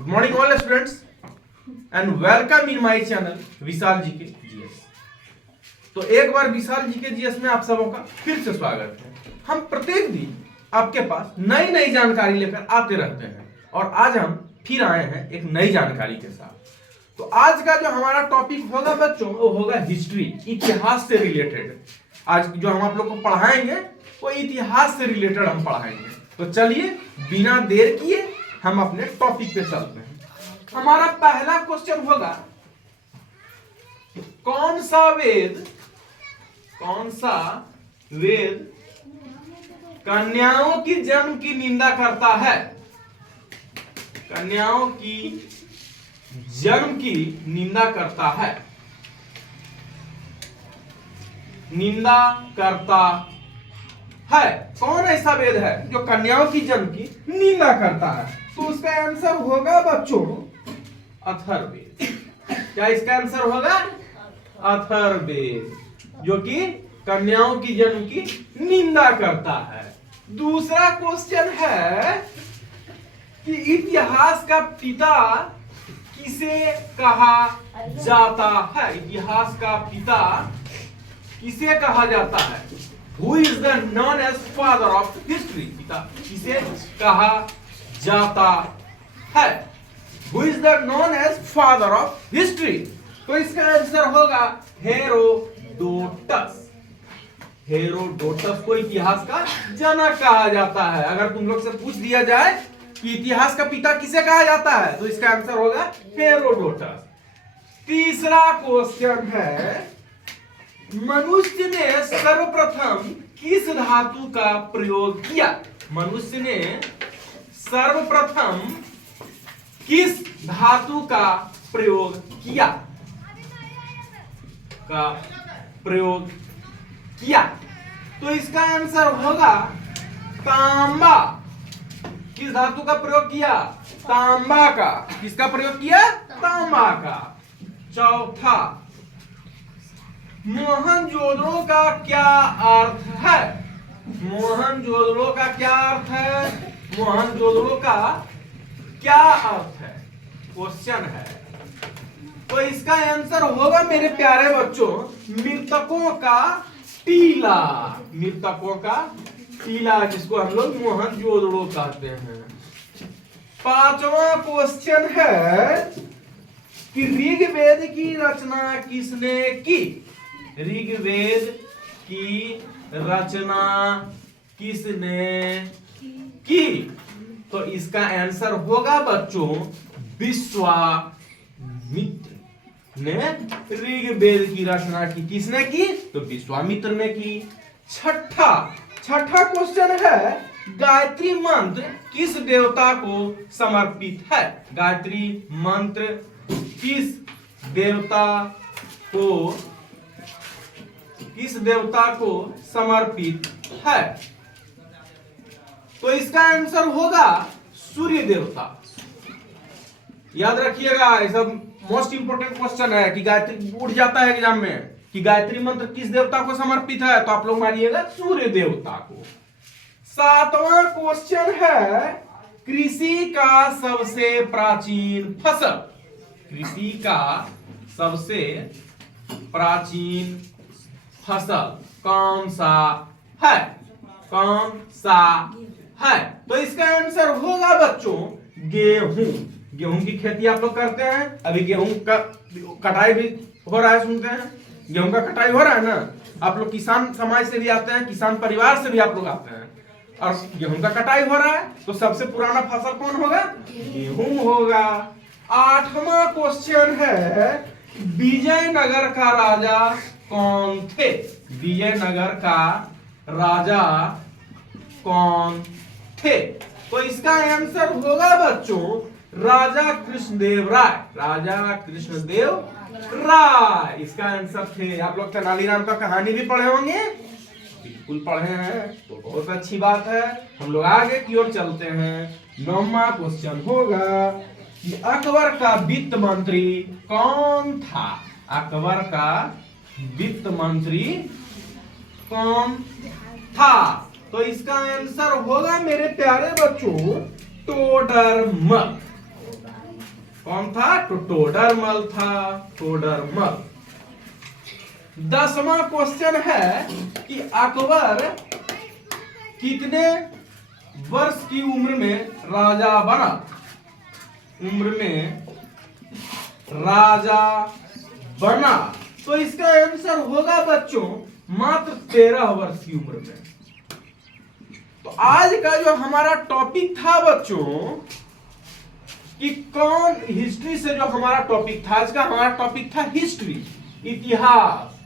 Good morning all students and welcome in my channel Vishal G K GS. तो एक बार विशाल G K GS में आप सबों का फिर से स्वागत है। हम प्रत्येक दिन आपके पास नई नई जानकारी लेकर आते रहते हैं और आज हम फिर आए हैं एक नई जानकारी के साथ। तो आज का जो हमारा टॉपिक होगा बच्चों वो होगा हिस्ट्री, इतिहास से रिलेटेड। आज जो हम आप लोग को पढ़ाएंगे वो इतिहास से रिलेटेड हम पढ़ाएंगे। तो चलिए बिना देर किए हम अपने टॉपिक पे चलते हैं। हमारा पहला क्वेश्चन होगा कौन सा वेद कन्याओं की जन्म की निंदा करता है? कन्याओं की जन्म की निंदा करता है, निंदा करता है। कौन ऐसा वेद है जो कन्याओं की जन्म की निंदा करता है? तो उसका आंसर होगा बच्चों अथर्ववेद। क्या इसका आंसर होगा? अथर्ववेद, जो कि कन्याओं की जन्म की निंदा करता है। दूसरा क्वेश्चन है कि इतिहास का पिता किसे कहा जाता है? इतिहास का पिता किसे कहा जाता है? Who is the known as father of history? पिता किसे कहा जाता है? Who is the known as father of history? तो इसका आंसर होगा हेरोडोटस। हेरोडोटस को इतिहास का जनक कहा जाता है। अगर तुम लोग से पूछ दिया जाए कि इतिहास का पिता किसे कहा जाता है तो इसका आंसर होगा हेरोडोटस। तीसरा क्वेश्चन है मनुष्य ने सर्वप्रथम किस धातु का प्रयोग किया? मनुष्य ने सर्वप्रथम किस धातु का प्रयोग किया? तो इसका आंसर होगा तांबा। किस धातु का प्रयोग किया? तांबा का। किसका प्रयोग किया? तांबा का। चौथा, मोहनजोदड़ो का क्या अर्थ है? मोहनजोदड़ो का क्या अर्थ है? मोहनजोदड़ो का क्या अर्थ है? क्वेश्चन है। तो इसका आंसर होगा मेरे प्यारे बच्चों मृतकों का टीला। मृतकों का टीला, जिसको हम लोग मोहनजोदड़ो कहते हैं। पांचवा क्वेश्चन है कि ऋग्वेद की रचना किसने की? ऋग्वेद की रचना किसने की? तो इसका आंसर होगा बच्चों विश्वामित्र ने ऋग्वेद की रचना की। किसने की? तो विश्वामित्र ने की। छठा क्वेश्चन है गायत्री मंत्र किस देवता को समर्पित है? गायत्री मंत्र किस देवता को समर्पित है? तो इसका आंसर होगा सूर्य देवता। याद रखिएगा, ये सब मोस्ट इंपोर्टेंट क्वेश्चन है कि गायत्री उठ जाता है एग्जाम में कि गायत्री मंत्र किस देवता को समर्पित है, तो आप लोग मारिएगा सूर्य देवता को। सातवां क्वेश्चन है कृषि का सबसे प्राचीन फसल। कृषि का सबसे प्राचीन फसल कौन सा है? कौन सा है? तो इसका आंसर होगा बच्चों गेहूं। गेहूं की खेती आप लोग करते हैं। अभी गेहूं का कटाई भी हो रहा है, सुनते हैं गेहूं का कटाई हो रहा है ना। आप लोग किसान समाज से भी आते हैं, किसान परिवार से भी आप लोग आते हैं और गेहूं का कटाई हो रहा है। तो सबसे पुराना फसल कौन होगा? गेहूं होगा। आठवां क्वेश्चन है विजयनगर का राजा कौन थे? विजयनगर का राजा कौन थे? तो इसका आंसर होगा बच्चों राजा कृष्णदेव राय। राजा कृष्णदेव राय इसका आंसर थे। आप लोग तेनालीराम का कहानी भी पढ़े होंगे, बिल्कुल पढ़े हैं, तो बहुत अच्छी बात है। हम लोग आगे की ओर चलते हैं। नौवां क्वेश्चन होगा कि अकबर का वित्त मंत्री कौन था? अकबर का वित्त मंत्री कौन था? तो इसका आंसर होगा मेरे प्यारे बच्चों टोडरमल। कौन था? तो टोडरमल था, टोडरमल। 10वां क्वेश्चन है कि अकबर कितने वर्ष की उम्र में राजा बना? उम्र में राजा बना, तो इसका आंसर होगा बच्चों मात्र 13 वर्ष की उम्र में। तो आज का जो हमारा टॉपिक था बच्चों कि कौन, हिस्ट्री से जो हमारा टॉपिक था, आज का हमारा टॉपिक था हिस्ट्री, इतिहास।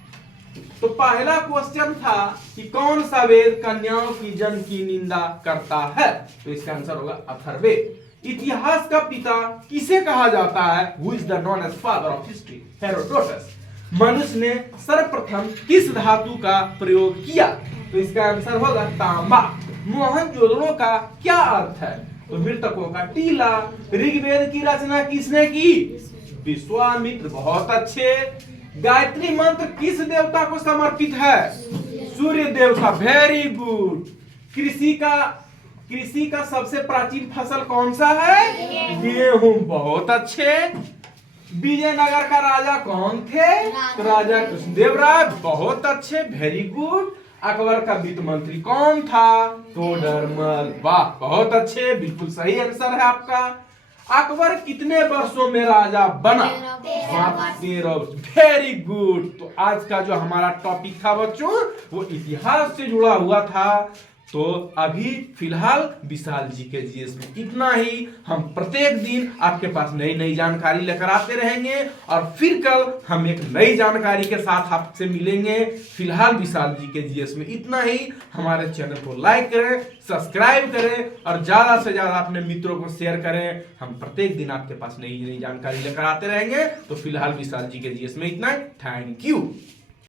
तो पहला क्वेश्चन था कि कौन सा वेद कन्याओं की जन्म की निंदा करता है? तो इसका आंसर होगा अथर्ववेद। इतिहास का पिता किसे कहा जाता है? Who is the known as father of history? Herodotus. मनुष्य ने सर्वप्रथम किस धातु का प्रयोग किया? तो इसका आंसर होगा तांबा। मोहनजोदड़ो का क्या अर्थ है? तो मृतकों का टीला। ऋग्वेद की रचना किसने की? विश्वामित्र। बहुत अच्छे। गायत्री मंत्र किस देवता को समर्पित है? सूर्य देवता। Very good. कृषि का सबसे प्राचीन फसल कौन सा है? गेहूं। बहुत अच्छे। विजयनगर का राजा कौन थे? राजा कृष्णदेव राय। बहुत अच्छे, वेरी गुड। अकबर का वित्त मंत्री कौन था? टोडरमल। वाह, बहुत अच्छे, बिल्कुल सही आंसर है आपका। अकबर कितने वर्षों में राजा बना? 13। Very good. तो आज का जो हमारा टॉपिक था बच्चों वो इतिहास से जुड़ा हुआ था। तो अभी फिलहाल विशाल जी के जीएस में इतना ही। हम प्रत्येक दिन आपके पास नई नई जानकारी लेकर आते रहेंगे और फिर कल हम एक नई जानकारी के साथ आपसे मिलेंगे। फिलहाल विशाल जी के जीएस में इतना ही। हमारे चैनल को लाइक करें, सब्सक्राइब करें और ज्यादा से ज्यादा अपने मित्रों को शेयर करें। हम प्रत्येक दिन आपके पास नई नई जानकारी लेकर आते रहेंगे। तो फिलहाल विशाल जी के जीएस में इतना ही। Thank you.